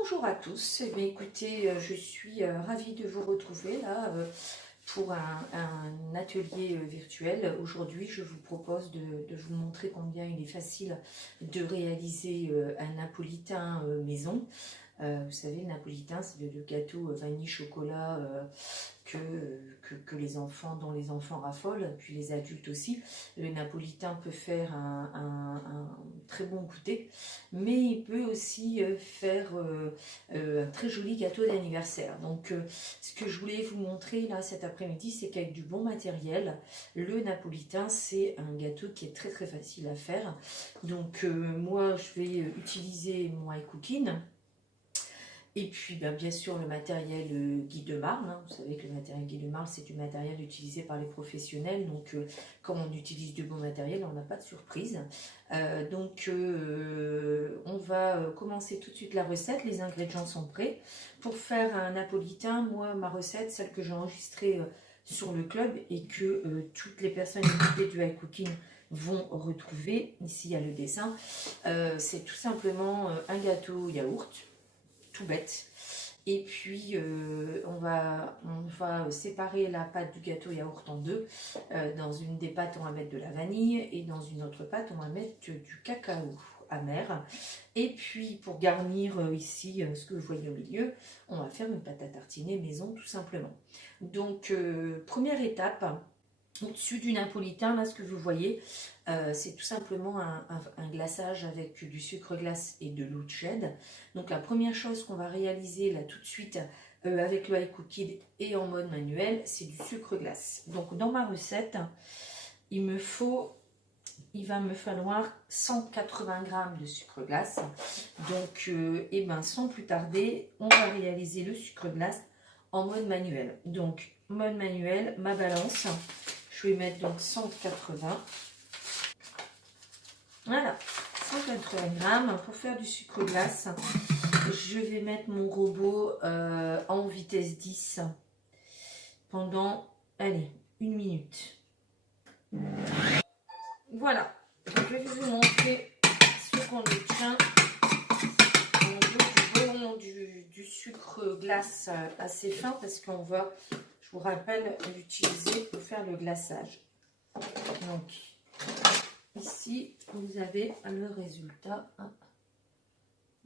Bonjour à tous, eh bien, écoutez, je suis ravie de vous retrouver là pour un atelier virtuel. Aujourd'hui, je vous propose de vous montrer combien il est facile de réaliser un napolitain maison. Vous savez, le napolitain, c'est le gâteau vanille chocolat que les enfants, dont les enfants raffolent, puis les adultes aussi. Le napolitain peut faire un très bon goûter, mais il peut aussi faire un très joli gâteau d'anniversaire. Donc, ce que je voulais vous montrer là cet après-midi, c'est qu'avec du bon matériel, le napolitain, c'est un gâteau qui est très très facile à faire. Donc, moi, je vais utiliser mon iCooking. Et puis, bien sûr, le matériel Guy de Marle. Vous savez que le matériel Guy de Marle, c'est du matériel utilisé par les professionnels. Donc, comme on utilise du bon matériel, on n'a pas de surprise. On va commencer tout de suite la recette. Les ingrédients sont prêts. Pour faire un napolitain, moi, ma recette, celle que j'ai enregistrée sur le club et que toutes les personnes équipées du iCooking vont retrouver. Ici, il y a le dessin. C'est tout simplement un gâteau yaourt. Tout bête. Et puis on va séparer la pâte du gâteau yaourt en deux. Dans une des pâtes on va mettre de la vanille et dans une autre pâte on va mettre du cacao amer. Et puis pour garnir ici ce que vous voyez au milieu, on va faire une pâte à tartiner maison tout simplement. Donc première étape, au-dessus du napolitain, là ce que vous voyez, c'est tout simplement un glaçage avec du sucre glace et de l'eau tiède. Donc la première chose qu'on va réaliser là tout de suite avec le iCooking et en mode manuel, c'est du sucre glace. Donc dans ma recette, il va me falloir 180 g de sucre glace. Donc sans plus tarder, on va réaliser le sucre glace en mode manuel. Donc mode manuel, ma balance. Je vais mettre donc 180. Voilà, 180 grammes. Pour faire du sucre glace, je vais mettre mon robot en vitesse 10 pendant, allez, 1 minute. Voilà, je vais vous montrer ce qu'on obtient au niveau du sucre glace assez fin parce qu'on va, je vous rappelle, l'utiliser pour faire le glaçage. Donc, ici, vous avez le résultat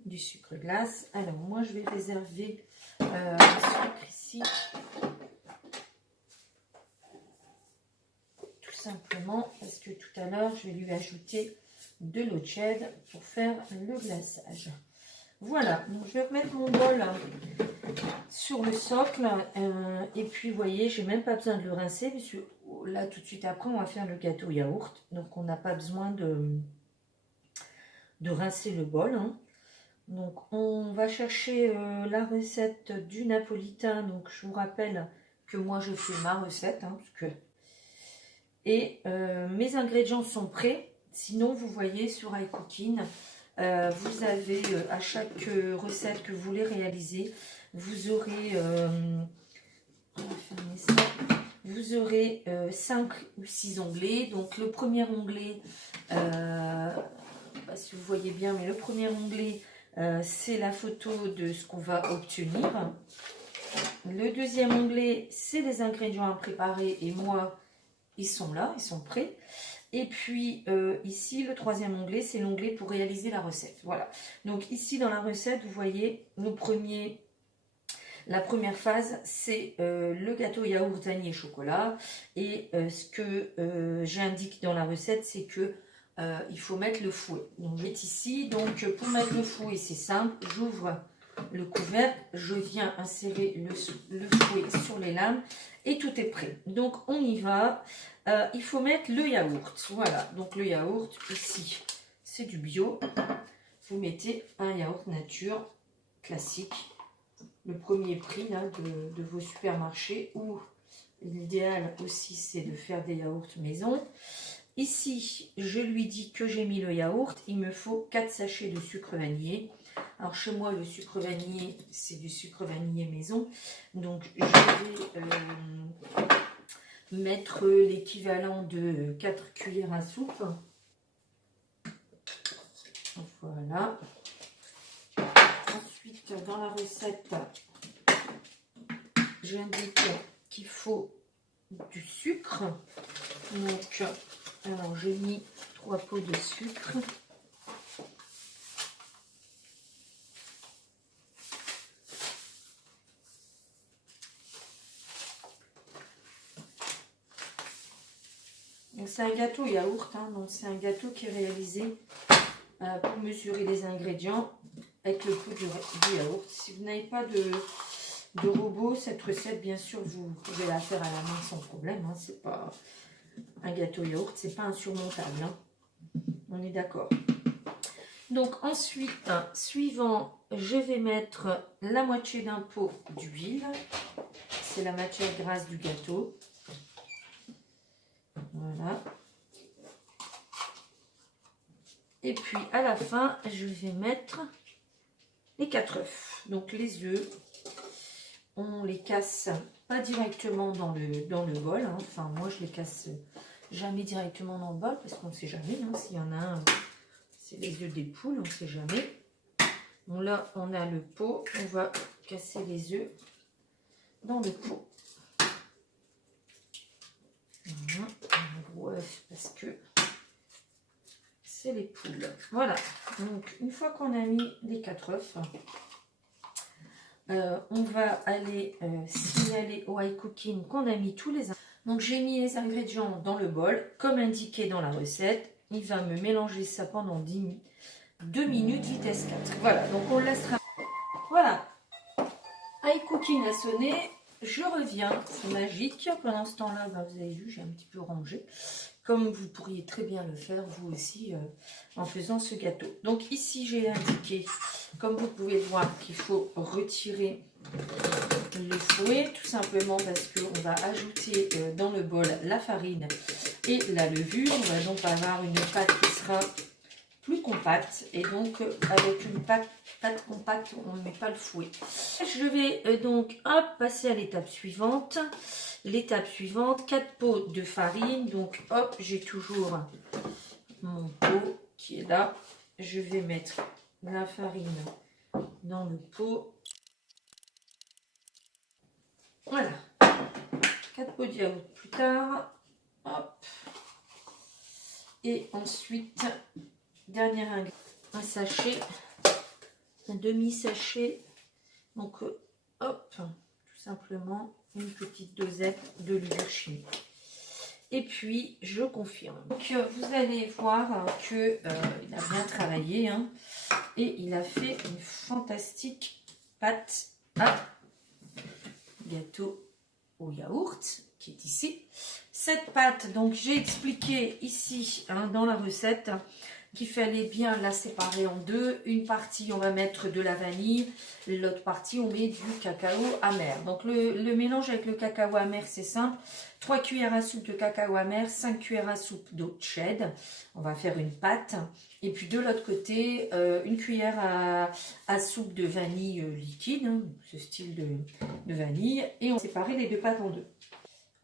du sucre glace. Alors, moi, je vais réserver le sucre ici. Tout simplement parce que tout à l'heure, je vais lui ajouter de l'eau tiède pour faire le glaçage. Voilà, donc je vais remettre mon bol sur le socle. Et puis, vous voyez, j'ai même pas besoin de le rincer parce que là, tout de suite après, on va faire le gâteau yaourt. Donc, on n'a pas besoin de rincer le bol. Donc, on va chercher la recette du napolitain. Donc, je vous rappelle que moi, je fais ma recette. Et mes ingrédients sont prêts. Sinon, vous voyez sur iCooking, vous avez à chaque recette que vous voulez réaliser, vous aurez... on va fermer ça. Vous aurez 5 ou 6 onglets. Donc le premier onglet, je ne sais pas si vous voyez bien, mais le premier onglet, c'est la photo de ce qu'on va obtenir. Le deuxième onglet, c'est les ingrédients à préparer. Et moi, ils sont là, ils sont prêts. Et puis ici, le troisième onglet, c'est l'onglet pour réaliser la recette. Voilà. Donc ici, dans la recette, vous voyez, la première phase, c'est le gâteau yaourt vanille et chocolat. Et ce que j'indique dans la recette, c'est que il faut mettre le fouet. Donc, je vais ici. Donc, pour mettre le fouet, c'est simple. J'ouvre le couvercle. Je viens insérer le fouet sur les lames. Et tout est prêt. Donc, on y va. Il faut mettre le yaourt. Voilà. Donc, le yaourt, ici, c'est du bio. Vous mettez un yaourt nature classique. Le premier prix là, de vos supermarchés, ou l'idéal aussi c'est de faire des yaourts maison. Ici, je lui dis que j'ai mis le yaourt, il me faut 4 sachets de sucre vanillé. Alors chez moi, le sucre vanillé, c'est du sucre vanillé maison. Donc je vais mettre l'équivalent de 4 cuillères à soupe. Voilà. Ensuite, dans la recette, j'indique qu'il faut du sucre. Donc, alors j'ai mis 3 pots de sucre. C'est un gâteau yaourt, hein, donc c'est un gâteau qui est réalisé pour mesurer les ingrédients avec le pot du yaourt. Si vous n'avez pas de robot, cette recette, bien sûr, vous pouvez la faire à la main sans problème. Hein, c'est pas un gâteau yaourt, c'est pas insurmontable. Hein, on est d'accord. Donc ensuite, suivant, je vais mettre la moitié d'un pot d'huile. C'est la matière grasse du gâteau. Voilà. Et puis à la fin, je vais mettre les 4 œufs. Donc les œufs, on les casse pas directement dans le bol. Hein. Enfin, moi je les casse jamais directement dans le bol parce qu'on ne sait jamais. Hein. S'il y en a un, c'est les œufs des poules, on ne sait jamais. Bon, là, on a le pot. On va casser les œufs dans le pot. Voilà, un gros œuf parce que c'est les poules. Voilà, donc une fois qu'on a mis les 4 œufs, on va aller signaler au iCooking qu'on a mis tous les ingrédients. Donc j'ai mis les ingrédients dans le bol, comme indiqué dans la recette. Il va me mélanger ça pendant 2 minutes, vitesse 4. Voilà, donc on laissera. Voilà, iCooking a sonné. Je reviens, c'est magique. Pendant ce temps-là, bah, vous avez vu, j'ai un petit peu rangé. Comme vous pourriez très bien le faire, vous aussi, en faisant ce gâteau. Donc ici, j'ai indiqué, comme vous pouvez le voir, qu'il faut retirer le fouet. Tout simplement parce qu'on va ajouter dans le bol la farine et la levure. On va donc avoir une pâte qui sera plus compacte. Et donc, avec une pâte compacte, on ne met pas le fouet. Je vais donc passer à l'étape suivante. L'étape suivante, 4 pots de farine. Donc, hop, j'ai toujours mon pot qui est là. Je vais mettre la farine dans le pot. Voilà. 4 pots de yaourt plus tard. Hop. Et ensuite, dernier ingrédient, un sachet, un demi-sachet. Donc, hop, tout simplement, une petite dosette de levure chimique. Et puis, je confirme. Donc, vous allez voir qu'il a bien travaillé. Hein, et il a fait une fantastique pâte à gâteau au yaourt qui est ici. Cette pâte, donc j'ai expliqué ici hein, dans la recette qu'il fallait bien la séparer en deux. Une partie, on va mettre de la vanille. L'autre partie, on met du cacao amer. Donc, le mélange avec le cacao amer, c'est simple. 3 cuillères à soupe de cacao amer, 5 cuillères à soupe d'eau tiède. On va faire une pâte. Et puis, de l'autre côté, une cuillère à soupe de vanille liquide, hein, ce style de vanille. Et on va séparer les deux pâtes en deux.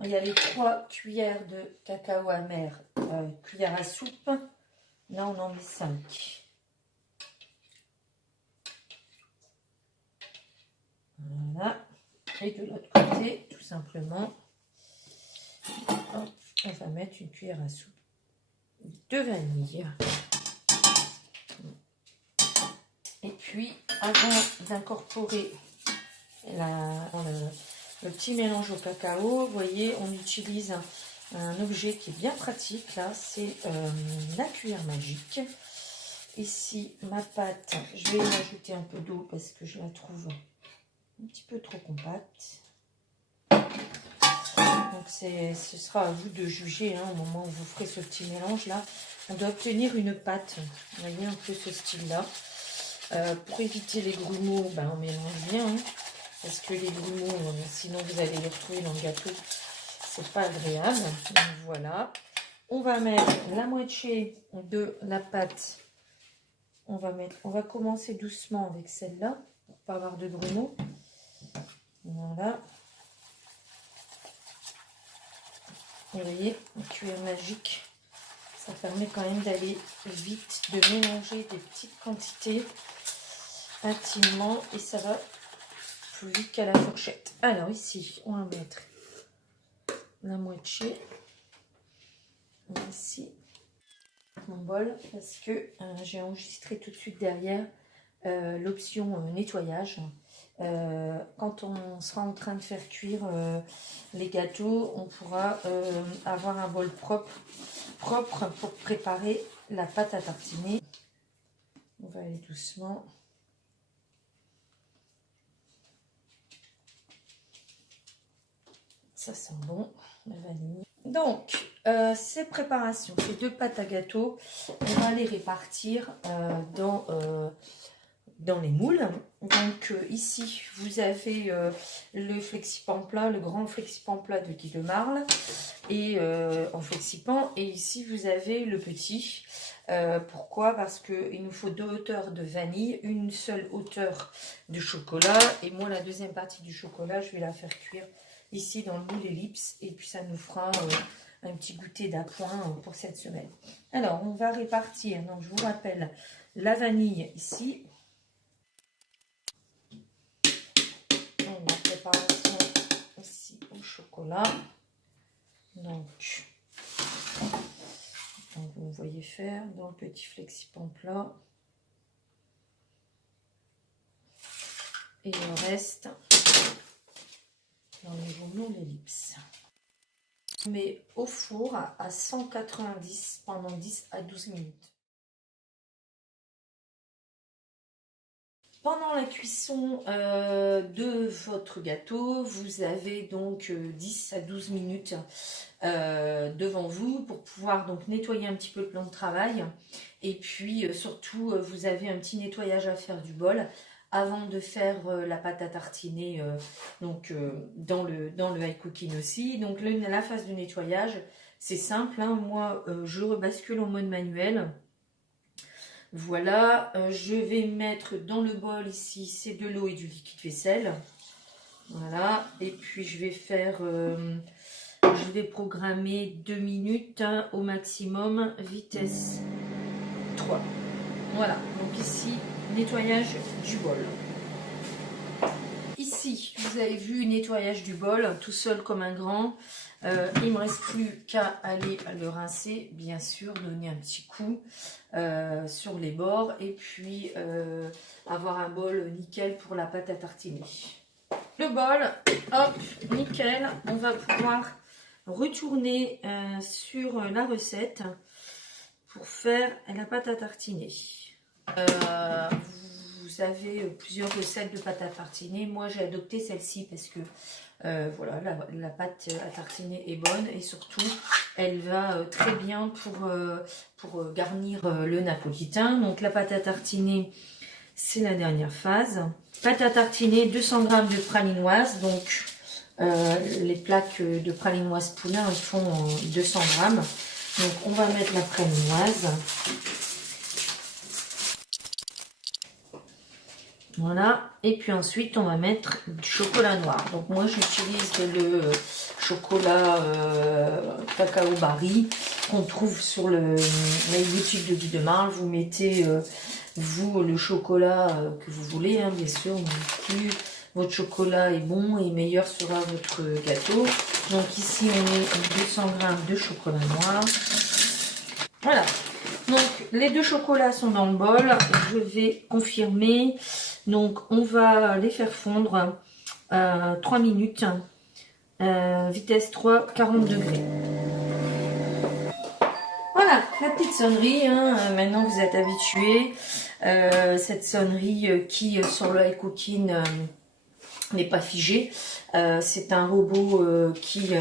Il y avait 3 cuillères de cacao amer, cuillère à soupe. Là, on en met 5. Voilà. Et de l'autre côté, tout simplement, on va mettre une cuillère à soupe de vanille. Et puis, avant d'incorporer le petit mélange au cacao, vous voyez, on utilise un objet qui est bien pratique, là, c'est la cuillère magique. Ici, ma pâte, je vais y ajouter un peu d'eau parce que je la trouve un petit peu trop compacte. Donc, ce sera à vous de juger hein, au moment où vous ferez ce petit mélange-là. On doit obtenir une pâte, vous voyez, un peu ce style-là. Pour éviter les grumeaux, ben, on mélange bien, hein, parce que les grumeaux, sinon vous allez les retrouver dans le gâteau. C'est pas agréable. Donc, voilà. On va mettre la moitié de la pâte. On va commencer doucement avec celle-là pour pas avoir de grumeaux. Voilà. Vous voyez, une cuillère magique, ça permet quand même d'aller vite, de mélanger des petites quantités. intimement et ça va plus vite qu'à la fourchette. Alors ici, on va mettre la moitié ici mon bol parce que j'ai enregistré tout de suite derrière l'option nettoyage. Quand on sera en train de faire cuire les gâteaux, on pourra avoir un bol propre pour préparer la pâte à tartiner. On va aller doucement. Ça sent bon, la vanille. Donc, ces préparations, ces deux pâtes à gâteau, on va les répartir dans les moules. Donc ici, vous avez le flexipan plat, le grand flexipan plat de Guy de Marle, et en flexipan. Et ici, vous avez le petit. Pourquoi? Parce qu'il nous faut 2 hauteurs de vanille, une seule hauteur de chocolat. Et moi, la deuxième partie du chocolat, je vais la faire cuire ici dans le moule ellipse. Et puis, ça nous fera un petit goûter d'appoint pour cette semaine. Alors, on va répartir. Donc, je vous rappelle la vanille ici. La préparation ici au chocolat. Donc vous voyez faire dans le petit flexipan plat. Et le reste dans les moule ellipse. On met au four à 190 pendant 10 à 12 minutes. Pendant la cuisson de votre gâteau, vous avez donc 10 à 12 minutes devant vous pour pouvoir donc nettoyer un petit peu le plan de travail. Et puis surtout, vous avez un petit nettoyage à faire du bol avant de faire la pâte à tartiner donc dans le high cooking aussi. Donc la phase de nettoyage, c'est simple, hein. Moi, je rebascule en mode manuel. Voilà, je vais mettre dans le bol ici, c'est de l'eau et du liquide vaisselle. Voilà, et puis je vais faire, je vais programmer 2 minutes hein, au maximum, vitesse 3. Voilà, donc ici, nettoyage du bol. Ici, vous avez vu, nettoyage du bol, tout seul comme un grand. Il ne me reste plus qu'à aller le rincer, bien sûr, donner un petit coup sur les bords et puis avoir un bol nickel pour la pâte à tartiner. Le bol, hop, nickel, on va pouvoir retourner sur la recette pour faire la pâte à tartiner. Vous avez plusieurs recettes de pâte à tartiner. Moi, j'ai adopté celle-ci parce que voilà, la pâte à tartiner est bonne et surtout, elle va très bien pour garnir le napolitain. Donc, la pâte à tartiner, c'est la dernière phase. Pâte à tartiner, 200 g de pralinoise. Donc, les plaques de pralinoise poulain, elles font 200 g. Donc, on va mettre la pralinoise. Voilà, et puis ensuite on va mettre du chocolat noir. Donc moi j'utilise le chocolat cacao barry qu'on trouve sur les boutiques de Guy de Marle. Vous mettez vous le chocolat que vous voulez, hein, bien sûr. Plus votre chocolat est bon et meilleur sera votre gâteau. Donc ici on met 200 g de chocolat noir. Voilà, donc les deux chocolats sont dans le bol. Je vais confirmer. Donc, on va les faire fondre 3 minutes, vitesse 3, 40 degrés. Voilà, la petite sonnerie, hein. Maintenant vous êtes habitués. Cette sonnerie qui, sur le high cooking, n'est pas figée. C'est un robot qui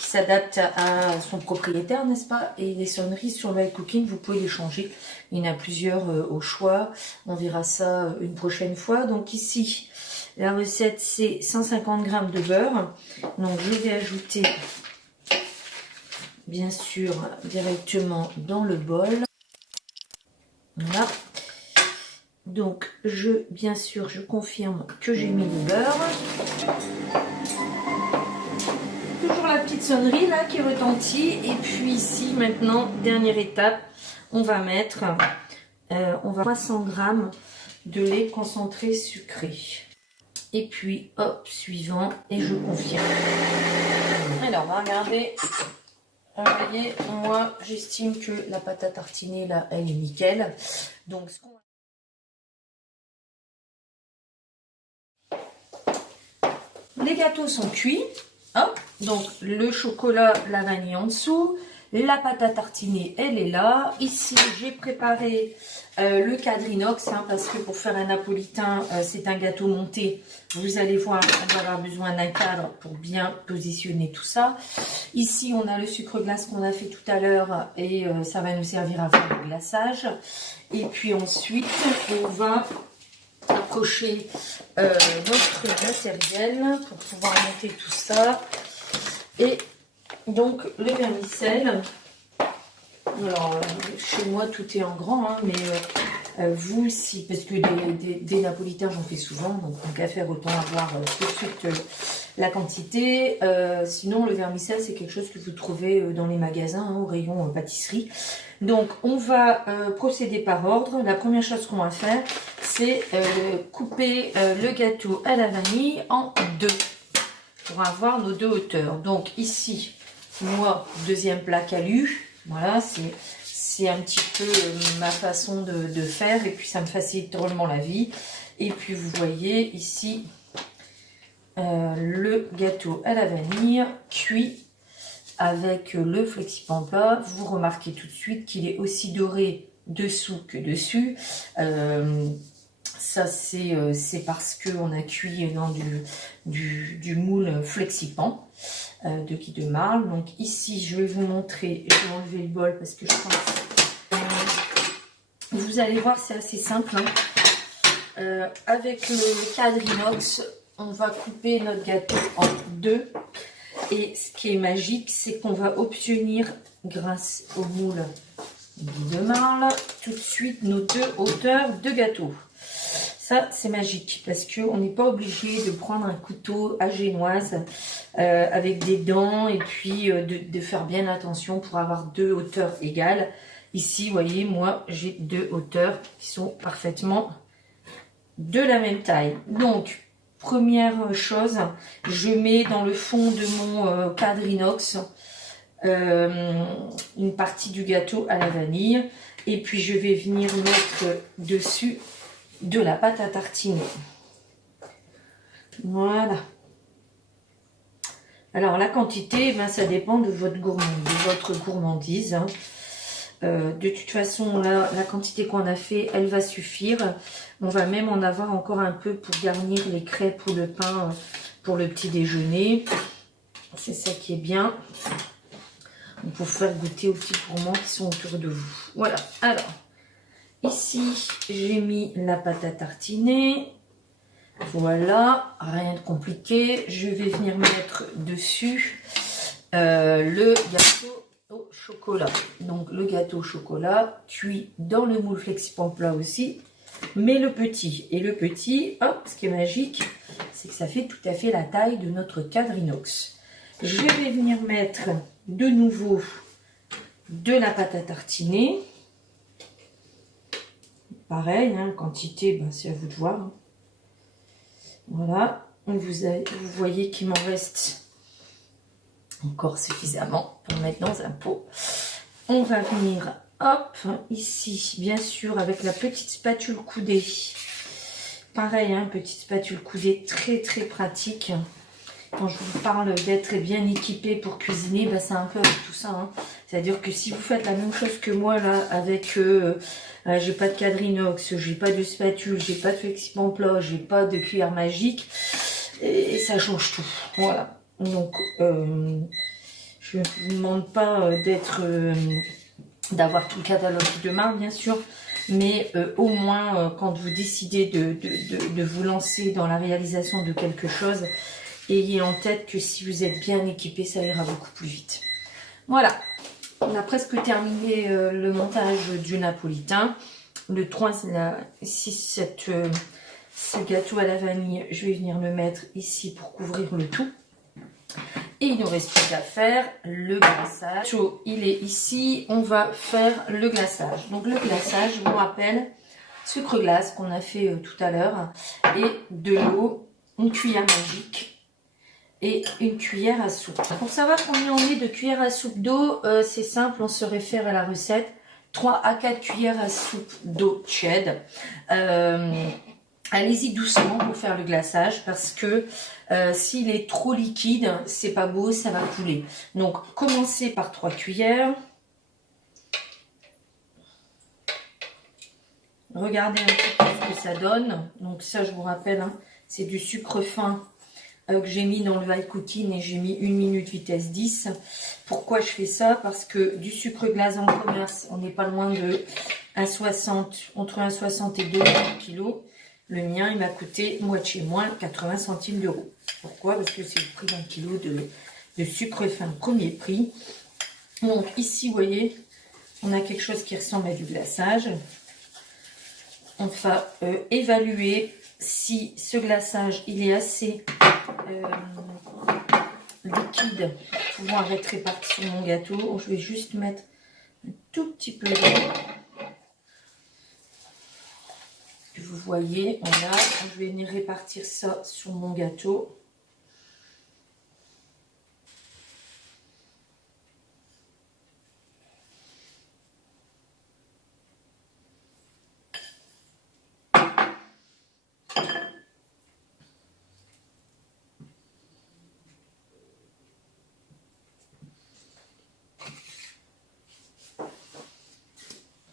s'adapte à son propriétaire, n'est-ce pas? Et les sonneries sur le high cooking, vous pouvez les changer. Il y en a plusieurs au choix. On verra ça une prochaine fois. Donc ici, la recette, c'est 150 g de beurre. Donc je vais ajouter, bien sûr, directement dans le bol. Voilà. Donc, bien sûr, je confirme que j'ai mis le beurre. Toujours la petite sonnerie là qui retentit. Et puis ici, maintenant, dernière étape, on va mettre 300 g de lait concentré sucré. Et puis, hop, suivant, et je confirme. Alors, on va regarder. Vous voyez, moi, j'estime que la pâte à tartiner, là, elle est nickel. Donc, les gâteaux sont cuits. Hop, donc, le chocolat, la vanille en dessous. La pâte à tartiner, elle est là. Ici, j'ai préparé le cadre inox, hein, parce que pour faire un napolitain, c'est un gâteau monté. Vous allez voir, on va avoir besoin d'un cadre pour bien positionner tout ça. Ici, on a le sucre glace qu'on a fait tout à l'heure et ça va nous servir à faire le glaçage. Et puis ensuite, on va approcher notre matériel pour pouvoir monter tout ça. Et donc, le vermicelle. Alors, chez moi, tout est en grand, hein, mais vous, si, parce que des napolitains, j'en fais souvent, donc tant qu'à faire, autant avoir tout de suite la quantité. Sinon, le vermicelle, c'est quelque chose que vous trouvez dans les magasins, hein, au rayon pâtisserie. Donc, on va procéder par ordre. La première chose qu'on va faire, c'est couper le gâteau à la vanille en deux, pour avoir nos deux hauteurs. Donc, ici, moi, deuxième plat calu. Voilà, c'est un petit peu ma façon de faire et puis ça me facilite drôlement la vie. Et puis vous voyez ici le gâteau à la vanille cuit avec le Flexi-Pan plat. Vous remarquez tout de suite qu'il est aussi doré dessous que dessus. Ça c'est parce qu'on a cuit dans du moule Flexi-Pan de Guy de Marle. Donc ici je vais vous montrer, je vais enlever le bol parce que je pense vous allez voir, c'est assez simple, hein. Avec le cadre inox, on va couper notre gâteau en deux et ce qui est magique, c'est qu'on va obtenir grâce au moule Guy de Marle tout de suite nos deux hauteurs de gâteau. Ça, c'est magique parce qu'on n'est pas obligé de prendre un couteau à génoise avec des dents et puis de faire bien attention pour avoir deux hauteurs égales. Ici, vous voyez, moi, j'ai deux hauteurs qui sont parfaitement de la même taille. Donc, première chose, je mets dans le fond de mon cadre inox une partie du gâteau à la vanille et puis je vais venir mettre dessus de la pâte à tartiner. Voilà. Alors la quantité, ben, ça dépend de votre gourmandise. Hein. De toute façon, là, la quantité qu'on a fait, elle va suffire. On va même en avoir encore un peu pour garnir les crêpes ou le pain pour le petit déjeuner. C'est ça qui est bien. Pour faire goûter aux petits gourmands qui sont autour de vous. Voilà. Alors, ici, j'ai mis la pâte à tartiner. Voilà, rien de compliqué. Je vais venir mettre dessus le gâteau au chocolat. Donc, le gâteau au chocolat cuit dans le moule Flexi-Pan plat aussi, mais le petit. Et le petit, hop, ce qui est magique, c'est que ça fait tout à fait la taille de notre cadre inox. Je vais venir mettre de nouveau de la pâte à tartiner. Pareil, hein, quantité, ben, c'est à vous de voir. Hein. Voilà, vous voyez qu'il m'en reste encore suffisamment pour mettre dans un pot. On va venir, hop, ici, bien sûr, avec la petite spatule coudée. Pareil, hein, petite spatule coudée très très pratique. Quand je vous parle d'être bien équipé pour cuisiner, ben c'est un peu avec tout ça. Hein. C'est-à-dire que si vous faites la même chose que moi, là, avec... j'ai pas de cadre inox, j'ai pas de spatule, j'ai pas de Flexi-Pan plat, j'ai pas de cuillère magique. Et ça change tout. Voilà. Donc, je ne vous demande pas d'avoir tout le catalogue de marque, bien sûr. Mais au moins, quand vous décidez de vous lancer dans la réalisation de quelque chose, ayez en tête que si vous êtes bien équipé, ça ira beaucoup plus vite. Voilà. On a presque terminé le montage du napolitain. Le 3, ce gâteau à la vanille, je vais venir le mettre ici pour couvrir le tout. Et il ne nous reste plus qu'à faire le glaçage. Il est ici, on va faire le glaçage. Donc le glaçage, je vous rappelle, sucre glace qu'on a fait tout à l'heure et de l'eau, une cuillère magique et une cuillère à soupe. Pour savoir combien on met de cuillères à soupe d'eau, c'est simple, on se réfère à la recette. 3 à 4 cuillères à soupe d'eau tiède. Allez-y doucement pour faire le glaçage parce que s'il est trop liquide, c'est pas beau, ça va couler. Donc commencez par 3 cuillères. Regardez un petit peu ce que ça donne. Donc ça, je vous rappelle, hein, c'est du sucre fin que j'ai mis dans le Vaille-Coutine et j'ai mis 1 minute vitesse 10. Pourquoi je fais ça? Parce que du sucre glace en commerce, on n'est pas loin de 1,60, entre 1,60 et 2 kg. Le mien, il m'a coûté moitié moins, 80 centimes d'euros. Pourquoi? Parce que c'est le prix d'un kilo de sucre fin, premier prix. Donc ici, vous voyez, on a quelque chose qui ressemble à du glaçage. On va évaluer si ce glaçage il est assez liquide pour pouvoir être réparti sur mon gâteau. Je vais juste mettre un tout petit peu d'eau. Vous voyez, je vais venir répartir ça sur mon gâteau.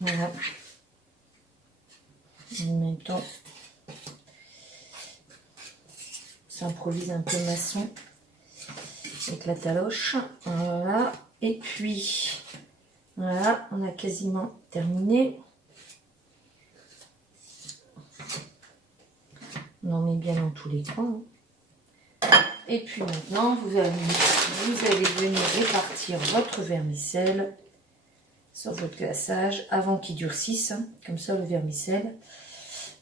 Voilà. En même temps, s'improvise un peu maçon avec la taloche. Voilà. Et puis, voilà, on a quasiment terminé. On en met bien dans tous les coins. Et puis maintenant, vous allez venir répartir votre vermicelle sur votre glaçage avant qu'il durcisse. Comme ça, le vermicelle,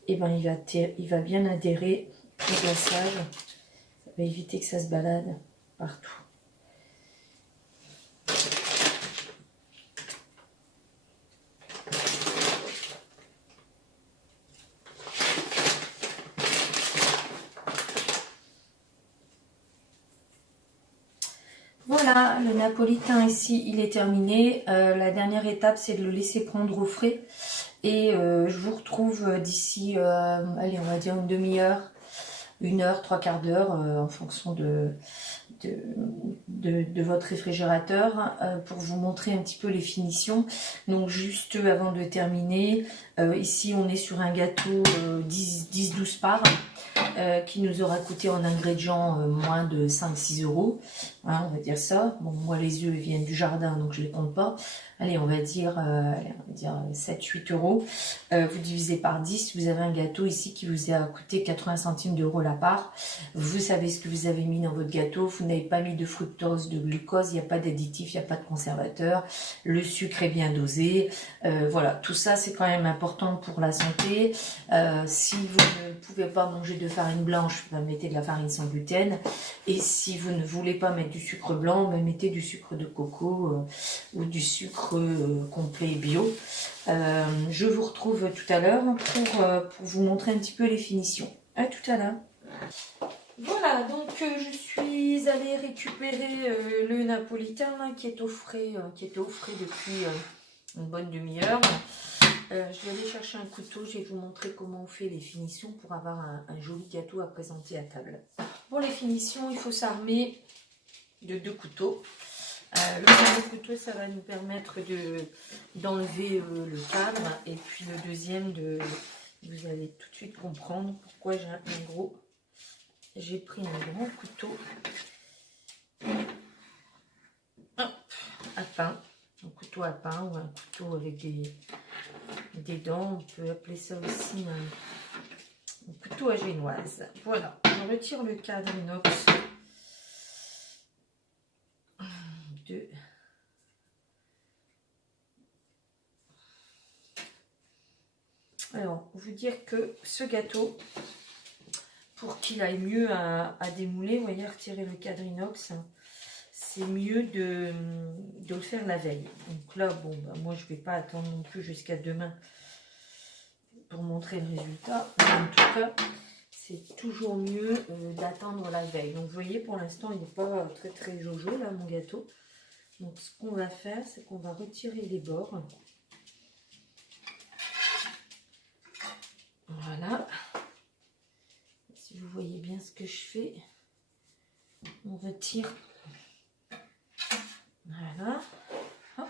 et ben, il va bien adhérer au glaçage. Ça va éviter que ça se balade partout. Voilà, le napolitain ici, il est terminé. La dernière étape, c'est de le laisser prendre au frais. Et je vous retrouve d'ici, allez, on va dire une demi-heure, 1 heure, 3/4 d'heure, en fonction de votre réfrigérateur, pour vous montrer un petit peu les finitions. Donc juste avant de terminer, ici on est sur un gâteau 10-12 parts. Qui nous aura coûté en ingrédients moins de 5-6 euros, hein, on va dire ça. Bon, moi les œufs viennent du jardin donc je les compte pas. Allez, on va dire 7-8 euros. Vous divisez par 10, vous avez un gâteau ici qui vous a coûté 80 centimes d'euros la part. Vous savez ce que vous avez mis dans votre gâteau, vous n'avez pas mis de fructose, de glucose, il n'y a pas d'additif, il n'y a pas de conservateur, le sucre est bien dosé. Voilà, tout ça c'est quand même important pour la santé. Si vous ne pouvez pas manger de farine blanche, mettez de la farine sans gluten. Et si vous ne voulez pas mettre du sucre blanc, mettez du sucre de coco ou du sucre complet bio. Je vous retrouve tout à l'heure pour vous montrer un petit peu les finitions. À tout à l'heure. Voilà, donc je suis allée récupérer le napolitain là, qui était au frais depuis une bonne demi-heure. Je vais aller chercher un couteau, je vais vous montrer comment on fait les finitions pour avoir un joli gâteau à présenter à table. Pour les finitions, il faut s'armer de 2 couteaux. Le premier couteau, ça va nous permettre d'enlever le cadre. Et puis le deuxième, vous allez tout de suite comprendre pourquoi j'ai pris un grand couteau à pain. Un couteau à pain ou un couteau avec des dents. On peut appeler ça aussi un couteau à génoise. Voilà, on retire le cadre inox. 2. Alors, vous dire que ce gâteau, pour qu'il aille mieux à démouler, vous voyez, retirer le cadre inox, c'est mieux de le faire la veille. Donc là, bon, bah, moi je ne vais pas attendre non plus jusqu'à demain pour montrer le résultat. Mais en tout cas, c'est toujours mieux d'attendre la veille. Donc vous voyez, pour l'instant, il n'est pas très très jojo là, mon gâteau. Donc ce qu'on va faire, c'est qu'on va retirer les bords. Voilà. Si vous voyez bien ce que je fais, on retire. Voilà. Hop.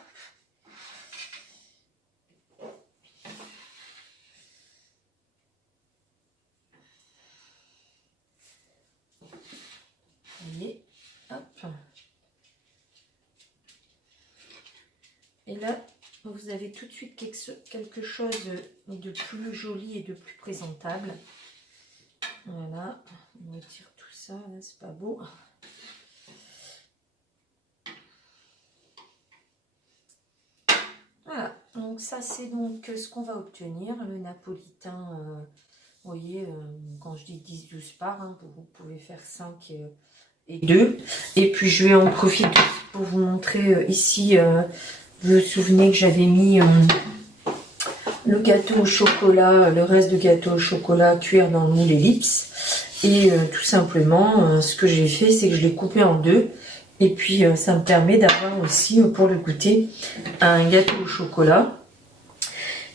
Voyez, hop. Et là, vous avez tout de suite quelque chose de plus joli et de plus présentable. Voilà, on retire tout ça, là c'est pas beau. Voilà, donc ça c'est donc ce qu'on va obtenir, le napolitain. Vous voyez, quand je dis 10-12 parts, hein, vous pouvez faire 5 et 2. Et puis je vais en profiter pour vous montrer ici, vous vous souvenez que j'avais mis le gâteau au chocolat, le reste de gâteau au chocolat cuire dans le moule ellipse. Et tout simplement, ce que j'ai fait, c'est que je l'ai coupé en deux. Et puis ça me permet d'avoir aussi, pour le goûter, un gâteau au chocolat.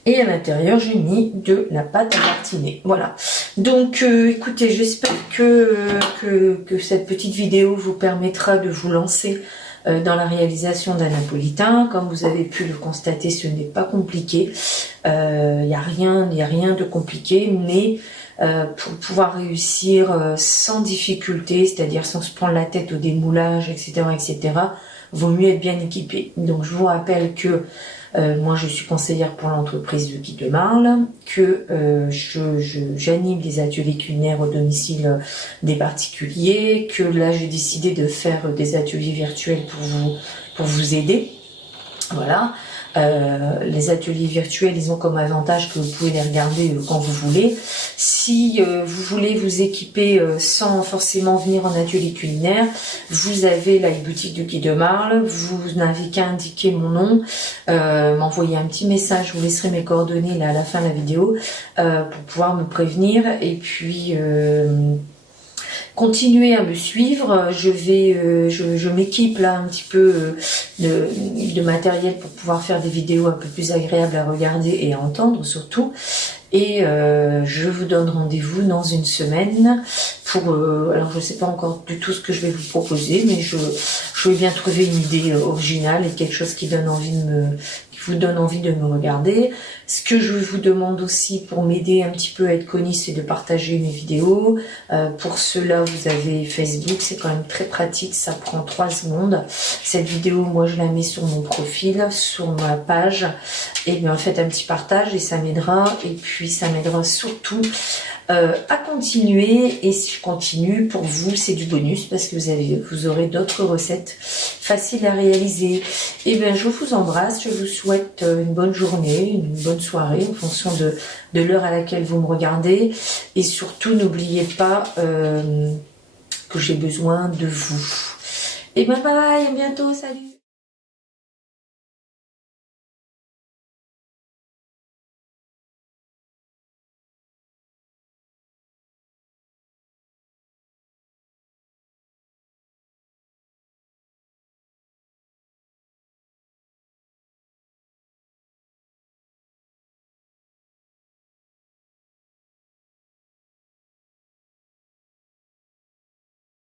Et à l'intérieur, j'ai mis de la pâte à tartiner. Voilà. Donc, écoutez, j'espère que cette petite vidéo vous permettra de vous lancer dans la réalisation d'un napolitain. Comme vous avez pu le constater, ce n'est pas compliqué. Il n'y a rien de compliqué, mais pour pouvoir réussir sans difficulté, c'est-à-dire sans se prendre la tête au démoulage, etc., vaut mieux être bien équipé. Donc, je vous rappelle que moi, je suis conseillère pour l'entreprise de Guy de Marle, que j'anime des ateliers culinaires au domicile des particuliers, que là, j'ai décidé de faire des ateliers virtuels pour vous aider. Voilà. Les ateliers virtuels, ils ont comme avantage que vous pouvez les regarder quand vous voulez. Si vous voulez vous équiper sans forcément venir en atelier culinaire, vous avez la boutique de Guy de Marle, vous n'avez qu'à indiquer mon nom, m'envoyer un petit message, je vous laisserai mes coordonnées là à la fin de la vidéo pour pouvoir me prévenir. Et puis continuez à me suivre, je m'équipe là un petit peu de matériel pour pouvoir faire des vidéos un peu plus agréables à regarder et à entendre surtout. Et je vous donne rendez-vous dans une semaine pour, alors je ne sais pas encore du tout ce que je vais vous proposer, mais je vais bien trouver une idée originale et quelque chose qui vous donne envie de me regarder. Ce que je vous demande aussi pour m'aider un petit peu à être connue, c'est de partager mes vidéos. Pour cela, vous avez Facebook, c'est quand même très pratique, ça prend 3 secondes. Cette vidéo, moi je la mets sur mon profil, sur ma page, et bien faites un petit partage et ça m'aidera. Et puis ça m'aidera surtout à continuer, et si je continue, pour vous c'est du bonus parce que vous aurez d'autres recettes faciles à réaliser. Et bien je vous embrasse, je vous souhaite une bonne journée, une bonne soirée en fonction de l'heure à laquelle vous me regardez, et surtout n'oubliez pas que j'ai besoin de vous. Et bye bye, à bientôt, salut.